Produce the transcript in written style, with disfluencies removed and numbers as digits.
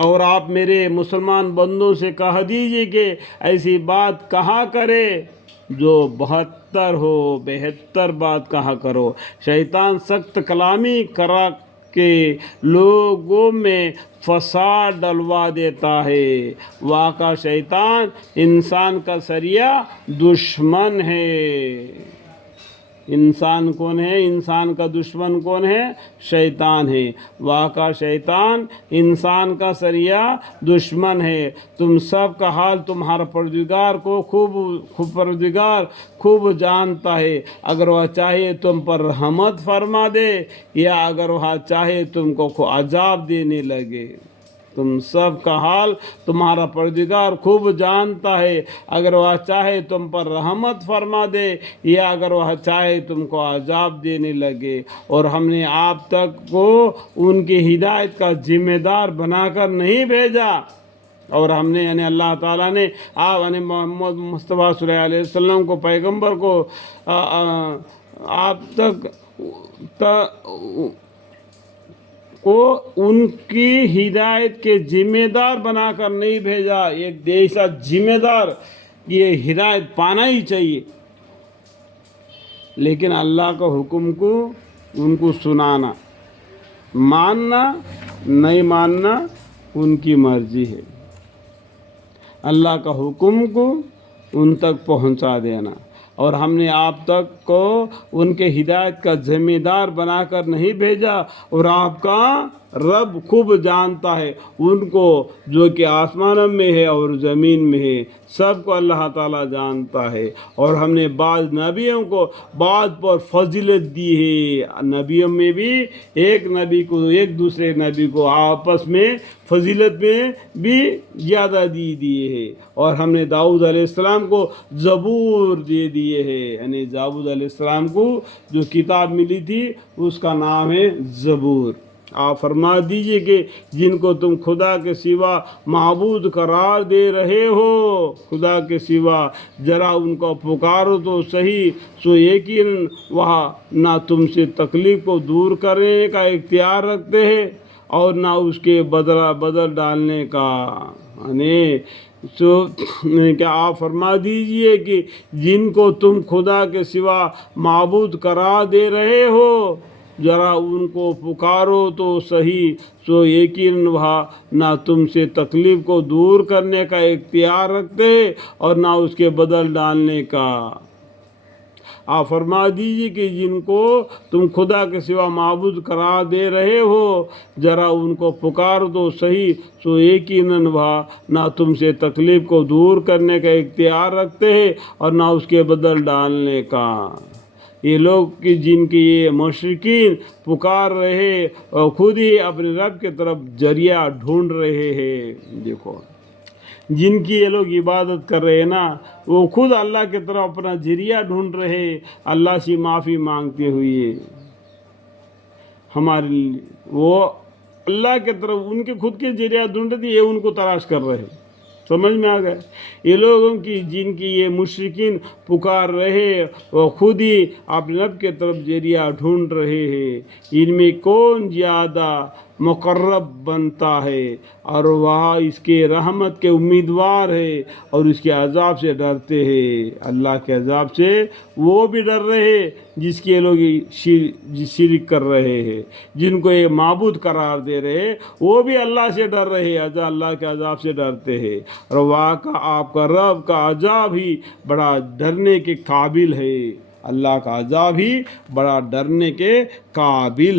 اور آپ میرے مسلمان بندوں سے کہہ دیجئے کہ ایسی بات کہا کرے جو بہتر ہو، بہتر بات کہا کرو۔ شیطان سخت کلامی کرا کے لوگوں میں فساد ڈلوا دیتا ہے۔ واقع شیطان انسان کا سریا دشمن ہے۔ انسان کون ہے؟ انسان کا دشمن کون ہے؟ شیطان ہے۔ واقع شیطان انسان کا سریا دشمن ہے۔ تم سب کا حال تمہارا پروردگار کو خوب جانتا ہے۔ اگر وہ چاہے تم پر رحمت فرما دے یا اگر وہ چاہے تم کو عذاب دینے لگے۔ تم سب کا حال تمہارا پروردگار خوب جانتا ہے۔ اگر وہ چاہے تم پر رحمت فرما دے یا اگر وہ چاہے تم کو عذاب دینے لگے۔ اور ہم نے آپ تک کو ان کی ہدایت کا ذمہ دار بنا کر نہیں بھیجا، اور ہم نے یعنی اللہ تعالیٰ نے آپ یعنی محمد مصطفیٰ صلی اللہ علیہ وسلم کو، پیغمبر کو آپ تک کو ان کی ہدایت کے ذمہ دار بنا کر نہیں بھیجا۔ ایک ایسا ذمہ دار یہ ہدایت پانا ہی چاہیے، لیکن اللہ کا حکم کو ان کو سنانا، ماننا نہیں ماننا ان کی مرضی ہے۔ اللہ کا حکم کو ان تک پہنچا دینا، اور ہم نے آپ تک کو ان کے ہدایت کا ذمہ دار بنا کر نہیں بھیجا، اور آپ کا رب خوب جانتا ہے ان کو جو کہ آسمانوں میں ہے اور زمین میں ہے، سب کو اللہ تعالیٰ جانتا ہے۔ اور ہم نے بعض نبیوں کو بعض پر فضیلت دی ہے۔ نبیوں میں بھی ایک نبی کو ایک دوسرے نبی کو آپس میں فضیلت میں بھی زیادہ دیے ہے۔ اور ہم نے داؤد علیہ السلام کو زبور دے دیے ہے، یعنی داؤد علیہ السلام کو جو کتاب ملی تھی اس کا نام ہے زبور۔ آپ فرما دیجئے کہ جن کو تم خدا کے سوا معبود قرار دے رہے ہو، خدا کے سوا ذرا ان کو پکارو تو صحیح، سو یقیناً وہ نہ تم سے تکلیف کو دور کرنے کا اختیار رکھتے ہیں اور نہ اس کے بدل ڈالنے کا۔ یعنی کیا آپ فرما دیجئے کہ جن کو تم خدا کے سوا معبود قرار دے رہے ہو، ذرا ان کو پکارو تو صحیح، سو یقیناً وہ نہ تم سے تکلیف کو دور کرنے کا اختیار رکھتے اور نہ اس کے بدل ڈالنے کا۔ آپ فرما دیجئے کہ جن کو تم خدا کے سوا معبود قرار دے رہے ہو، ذرا ان کو پکارو تو صحیح، سو یقیناً وہ نہ تم سے تکلیف کو دور کرنے کا اختیار رکھتے ہیں اور نہ اس کے بدل ڈالنے کا۔ یہ لوگ کہ جن کی یہ مشرکین پکار رہے اور خود ہی اپنے رب کی طرف ذریعہ ڈھونڈ رہے ہیں۔ دیکھو جن کی یہ لوگ عبادت کر رہے ہیں نا، وہ خود اللہ کی طرف اپنا ذریعہ ڈھونڈ رہے، اللہ سے معافی مانگتے ہوئے ہمارے لیے۔ وہ اللہ کی طرف ان کے خود کے ذریعہ ڈھونڈ رہے، یہ ان کو تلاش کر رہے۔ سمجھ میں آ گئے؟ یہ لوگوں کی جن کی یہ مشرکین پکار رہے وہ خود ہی اپنے رب کی طرف ذریعہ ڈھونڈ رہے ہیں۔ ان میں کون زیادہ مقرب بنتا ہے اور وہ اس کے رحمت کے امیدوار ہے اور اس کے عذاب سے ڈرتے ہیں۔ اللہ کے عذاب سے وہ بھی ڈر رہے جس کے لوگ شرک کر رہے ہیں، جن کو یہ معبود قرار دے رہے وہ بھی اللہ سے ڈر رہے، اللہ کے عذاب سے ڈرتے ہیں۔ اور واقع آپ کا رب کا عذاب ہی بڑا ڈرنے کے قابل ہے۔ اللہ کا عذاب ہی بڑا ڈرنے کے قابل ہے۔